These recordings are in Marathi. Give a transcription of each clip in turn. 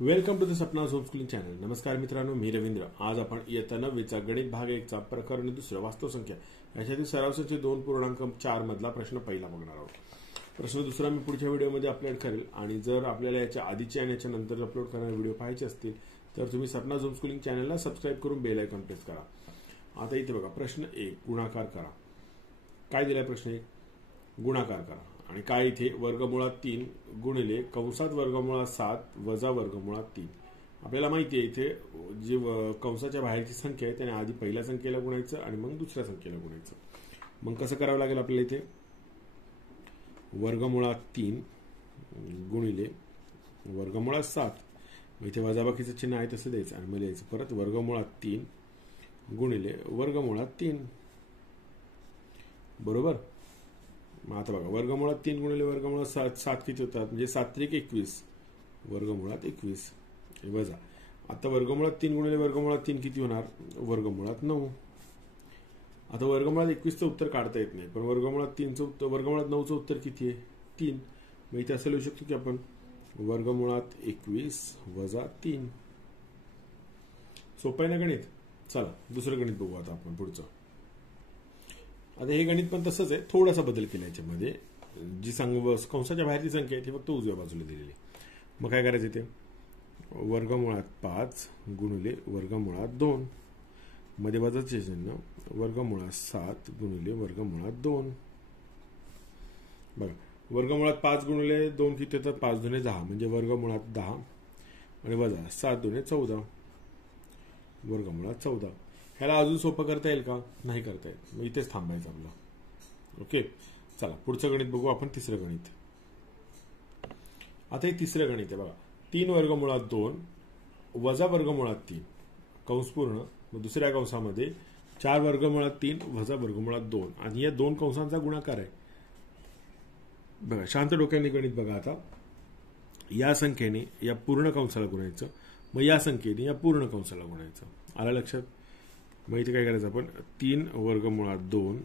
Welcome to the Sapna homeschooling channel. नमस्कार मित्रांनो, मी रवींद्र। आज आपण इयत्ता 9वीचा गणित भाग 1चा प्रकरण 2 वास्तव संख्या याच्यातील सराव संख्या 2.4 मधला प्रश्न पहिला बघणार आहोत। प्रश्न दुसरा मी पुढच्या व्हिडिओमध्ये अपलोड करेल आणि जर आपल्याला याच्या आधीचे आणि याच्या नंतर अपलोड करणारे व्हिडिओ पाहायचे असतील तर तुम्ही सपना होमस्कूलिंग चॅनलला सबस्क्राइब करून बेल आयकॉन प्रेस करा। आता इथे बघा, प्रश्न 1 गुणाकार करा। काय दिलाय प्रश्न 1? गुणाकार करा आणि काय इथे वर्गमुळात 3 गुणिले कंसात वर्गमुळात 7 वजा वर्गमुळात 3। आपल्याला माहिती आहे इथे जी कंसाच्या बाहेरची संख्या आहे त्याने आधी पहिल्या संख्येला गुणायचं आणि मग दुसऱ्या संख्येला गुणायचं। मग कसं करावं लागेल आपल्याला? इथे वर्गमुळात 3 गुणिले वर्गमुळात 7, इथे वजाबाकीचं चिन्ह आहे तसं द्यायचं आणि मग लिहायचं परत वर्गमुळात 3 गुणिले वर्गमुळात 3, बरोबर। मग आता बघा, वर्गमुळात 3 गुणिले वर्गमुळात 7 किती होतात? म्हणजे 7 त्रिक 21 वर्गमुळात 21 वजा आता वर्गमुळात 3 गुणिले वर्गमुळात 3 किती होणार? वर्गमुळात 9। आता वर्गमुळात 21चं उत्तर काढता येत नाही, पण वर्गमुळात 3चं उत्तर वर्गमुळात 9चं उत्तर किती आहे? 3। मग इथे असं लिहू शकतो की आपण वर्गमुळात 21 वजा 3। सोपं आहे ना गणित? चला दुसरं गणित बघू आता आपण पुढचं। आता हे गणित पण तसंच आहे, थोडासा बदल केला याच्यामध्ये। जी कंसाच्या बाहेरची संख्या आहे ती फक्त उजव्या बाजूला दिलेली। मग काय करायचं? ते वर्गमुळात 5 गुणिले वर्गमुळात 2 मध्ये वजाचे चिन्ह वर्गमुळात 7 गुणिले वर्गमुळात 2। बघा, वर्गमुळात 5 गुणिले 2 किती होतात? 5 दुने 10 म्हणजे वर्गमुळात 10 आणि वजा 7 दुने 14 वर्गमुळात 14। ह्याला अजून सोपं करता येईल का? नाही करता येईल, मग इथेच थांबायचं आपलं। ओके, चला पुढचं गणित बघू आपण, तिसरं गणित। आता हे तिसरं गणित आहे बघा, 3 वर्गमुळात 2 वजा वर्गमुळात 3 कंस पूर्ण, मग दुसऱ्या कंसामध्ये 4 वर्गमुळात 3 वजा वर्गमुळात 2 आणि या दोन कंसांचा गुणाकार आहे। बघा, शांत डोक्याने गणित बघा। आता या संख्येने या पूर्ण कंसाला गुणायचं, मग या संख्येने या पूर्ण कंसाला गुणायचं। आलं लक्षात? मग इथे काय करायचं आपण? 3 वर्गमुळात 2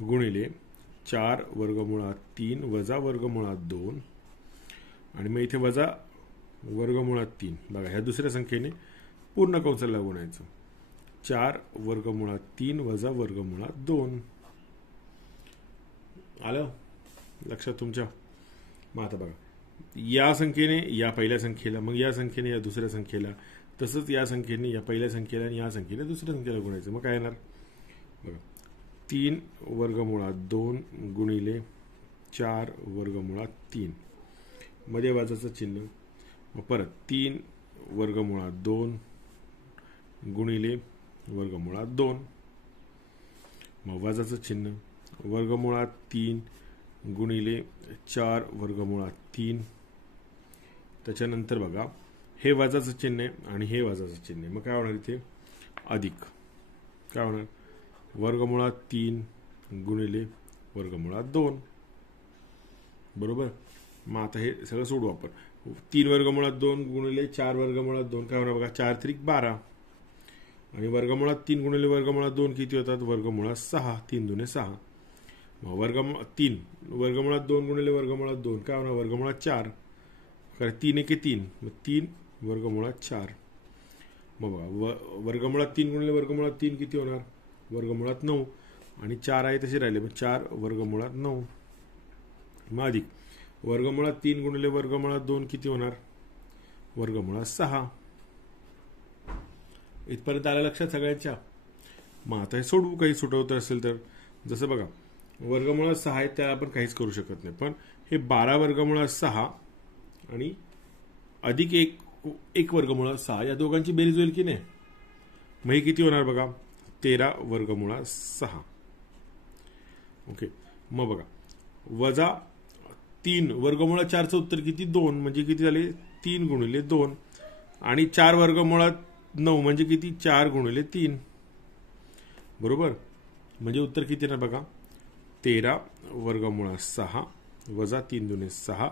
गुणिले 4 वर्गमुळात 3 वजा वर्गमुळात 2 आणि मग इथे वजा वर्गमुळात 3। बघा, ह्या दुसऱ्या संख्येने पूर्ण कंसाला गुणायचं। 4 वर्गमुळात 3 वजा वर्गमुळात 2। आलं लक्षात तुमच्या? मग आता बघा, या संख्येने या पहिल्या संख्येला, मग या संख्येने या दुसऱ्या संख्येला, तसंच या संख्येने या पहिल्या संख्येला आणि या संख्येने दुसऱ्या संख्येला गुणायचं। मग काय येणार? बघा, 3 वर्गमुळात 2 गुणिले 4 वर्गमुळात 3 मध्ये वजाचं चिन्ह, मग परत 3 वर्गमुळात 2 गुणिले वर्गमुळात 2 मग वजाचं चिन्ह, वर्गमुळात 3 गुणिले 4 वर्गमुळात 3। त्याच्यानंतर बघा, हे वजाचं चिन्ह आहे आणि हे वजाचं चिन्ह आहे, मग काय होणार? इथे अधिक काय होणार? वर्गमुळात 3 गुणिले वर्गमुळात 2, बरोबर। मग आता हे सगळं सोडू आपण। 3 वर्गमुळात 2 गुणिले 4 वर्गमुळात 2 काय होणार? बघा, 4 त्रिक 12 आणि वर्गमुळात 3 गुणिले वर्गमुळात 2 किती होतात? वर्गमुळात 6, 3 दुने 6। मग 3 वर्गमुळात 2 गुणिले वर्गमुळात 2 काय होणार? वर्गमुळात 4, कारण 3 एके 3, मग 3 वर्गमुळात 4। मग बघा, वर्गमुळात 3 गुणिले वर्गमुळात 3 किती होणार? वर्गमुळात 9 आणि 4 आहे तसे राहिले, मग 4 वर्गमुळात 9। मग अधिक वर्गमुळात 3 गुणिले वर्गमुळात 2 किती होणार? वर्गमुळात 6। इथपर्यंत आलं लक्षात सगळ्यांच्या? मग आता हे सोडवू, काही सुटवतं असेल तर। जसं बघा, वर्गमुळात 6 आहे त्याला आपण काहीच करू शकत नाही, पण हे 12 वर्गमुळात 6 आणि अधिक 1 वर्गमुळात 6 या दोघांची बेरीज होईल की नाही? मग हे किती होणार? बघा, 13 वर्गमुळात 6। ओके, मग बघा, वजा 3 वर्गमुळात 4चं उत्तर किती? 2 म्हणजे किती झाले? 3 गुणिले 2 आणि 4 वर्गमुळात 9 म्हणजे किती? 4 गुणिले 3, बरोबर। म्हणजे उत्तर किती ना? बघा, 13 वर्गमुळात 6 वजा 3 दुने 6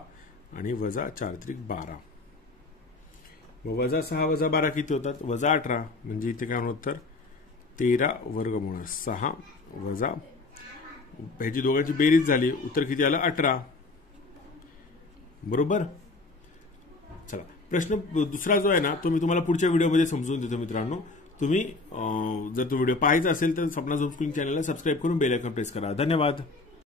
आणि वजा 4 त्रिक 12। मग वजा 6 वजा 12 किती होतात? वजा 18, म्हणजे इथे काय होणार? तर 13 वर्गमुळात 6 वजा ह्याची दोघांची बेरीज झाली, उत्तर किती आलं? 18, बरोबर। चला, प्रश्न दुसरा जो आहे ना तो मी तुम्हाला पुढच्या व्हिडिओमध्ये समजून देतो मित्रांनो. तुम्ही जर तो व्हिडिओ पाहायचा असेल तर सपना होमस्कूलिंग चॅनलला सबस्क्राईब करून बेल आयकॉन प्रेस करा. धन्यवाद.